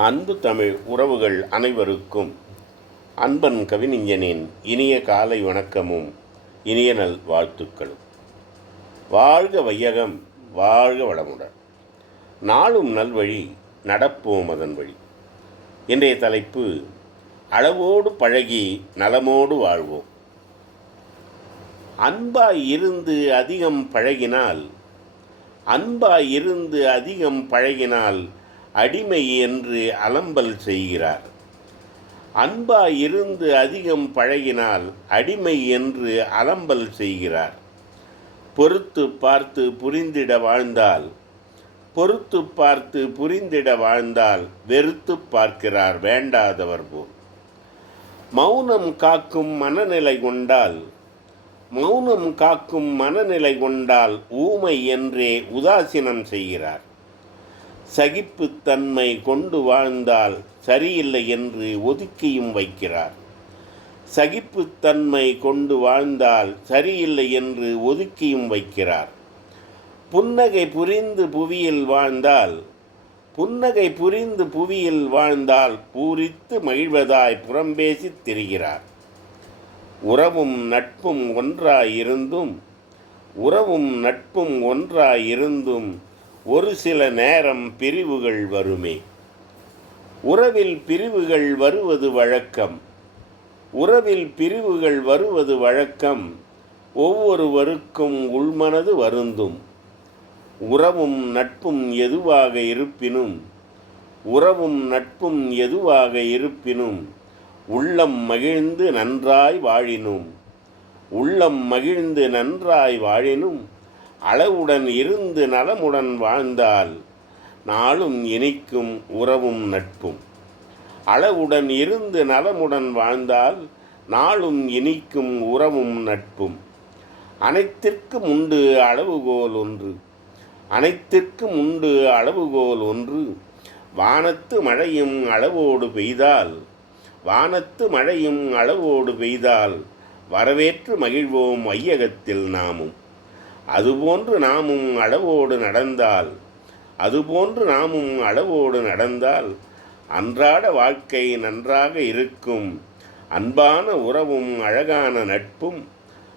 அன்பு தமிழ் உறவுகள் அனைவருக்கும் அன்பன் கவிஞனின் இனிய காலை வணக்கமும் இனிய நல் வாழ்த்துக்களும். வாழ்க வையகம் வாழ்க வளமுடன். நாளும் நல்வழி நடப்போம் அதன் வழி. இன்றைய தலைப்பு அளவோடு பழகி நலமோடு வாழ்வோம். அன்பாய் இருந்து அதிகம் பழகினால் அன்பாய் இருந்து அதிகம் பழகினால் அடிமை என்று அலம்பல் செய்கிறார். அன்பாய் இருந்து அதிகம் பழகினால் அடிமை என்று அலம்பல் செய்கிறார். பொறுத்து பார்த்து புரிந்திட வாழ்ந்தால் பொறுத்து பார்த்து புரிந்திட வாழ்ந்தால் வெறுத்து பார்க்கிறார் வேண்டாதவர் போல். மௌனம் காக்கும் மனநிலை கொண்டால் மௌனம் காக்கும் மனநிலை கொண்டால் ஊமை என்றே உதாசீனம் செய்கிறார். சகிப்புத்தன்மை கொண்டு வாழ்ந்தால் சரியில்லை என்று ஒதுக்கியும் வைக்கிறார். சகிப்புத்தன்மை கொண்டு வாழ்ந்தால் சரியில்லை என்று ஒதுக்கியும் வைக்கிறார். புன்னகை புரிந்து புவியில் வாழ்ந்தால் புன்னகை புரிந்து புவியில் வாழ்ந்தால் பூரித்து மகிழ்வதாய் புறம்பேசித் திரிகிறார். உறவும் நட்பும் ஒன்றாயிருந்தும் உறவும் நட்பும் ஒன்றாயிருந்தும் ஒரு சில நேரம் பிரிவுகள் வருமே. உறவில் பிரிவுகள் வருவது வழக்கம். உறவில் பிரிவுகள் வருவது வழக்கம். ஒவ்வொருவருக்கும் உள்மனது வருந்தும். உறவும் நட்பும் எதுவாக இருப்பினும். உறவும் நட்பும் எதுவாக இருப்பினும். உள்ளம் மகிழ்ந்து நன்றாய் வாழினும். உள்ளம் மகிழ்ந்து நன்றாய் வாழினும். அளவுடன் இருந்து நலமுடன் வாழ்ந்தால் நாளும் இனிக்கும் உறவும் நட்பும். அளவுடன் இருந்து நலமுடன் வாழ்ந்தால் நாளும் இனிக்கும் உறவும் நட்பும். அனைத்திற்கும் உண்டு அளவுகோல் ஒன்று. அனைத்திற்கும் உண்டு அளவுகோல் ஒன்று. வானத்து மழையும் அளவோடு பெய்தால் வானத்து மழையும் அளவோடு பெய்தால் வரவேற்று மகிழ்வோம் ஐயகத்தில் நாமும். அதுபோன்று நாமும் அளவோடு நடந்தால் அதுபோன்று நாமும் அளவோடு நடந்தால் அன்றாட வாழ்க்கை நன்றாக இருக்கும். அன்பான உறவும் அழகான நட்பும்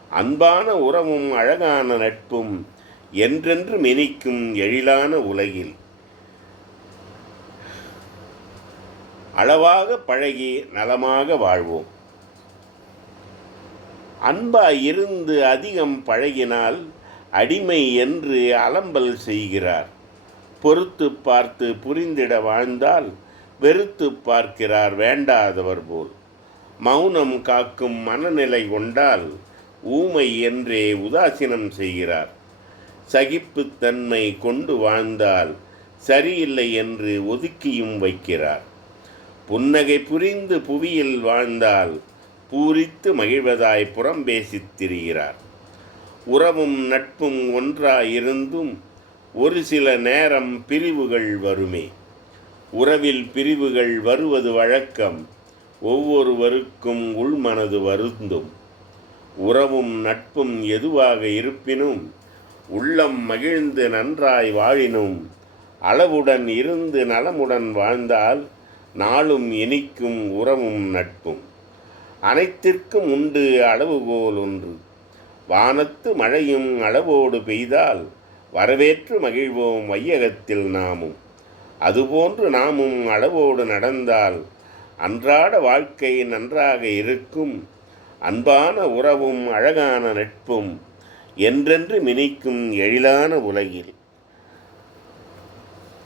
அன்பான உறவும் அழகான நட்பும் என்றென்று மினிக்கும் எழிலான உலகில். அளவாக பழகி நலமாக வாழ்வோம். அன்பாய் இருந்து அதிகம் பழகினால் அடிமை என்று அலம்பல் செய்கிறார். பொறுத்து பார்த்து புரிந்திட வாழ்ந்தால் வெறுத்து பார்க்கிறார் வேண்டாதவர் போல். மௌனம் காக்கும் மனநிலை கொண்டால் ஊமை என்றே உதாசீனம் செய்கிறார். சகிப்புத்தன்மை கொண்டு வாழ்ந்தால் சரியில்லை என்று ஒதுக்கியும் வைக்கிறார். புன்னகை புரிந்து புவியில் வாழ்ந்தால் பூரித்து மகிழ்வதாய் புறம் பேசித் திரிகிறார். உறவும் நட்பும் ஒன்றாயிருந்தும் ஒரு சில நேரம் பிரிவுகள் வருமே. உறவில் பிரிவுகள் வருவது வழக்கம் ஒவ்வொருவருக்கும் உள்மனது வருந்தும். உறவும் நட்பும் எதுவாக இருப்பினும் உள்ளம் மகிழ்ந்து நன்றாய் வாழினும். அளவுடன் இருந்து நலமுடன் வாழ்ந்தால் நாளும் இனிக்கும் உறவும் நட்பும். அனைத்திற்கும் உண்டு அளவுகோல் ஒன்று. வானத்து மழையும் அளவோடு பெய்தால் வரவேற்று மகிழ்வோம் வையகத்தில் நாமும். அதுபோன்று நாமும் அளவோடு நடந்தால் அன்றாட வாழ்க்கை நன்றாக இருக்கும். அன்பான உறவும் அழகான நட்பும் என்றென்று மினிக்கும் எழிலான உலகில்.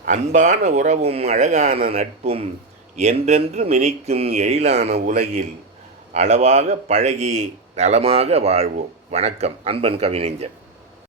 அன்பான உறவும் அழகான நட்பும் என்றென்று மினிக்கும் எழிலான உலகில். அளவாக பழகி நலமாக வாழ்வோம். வணக்கம். அன்பன் கவிஞர்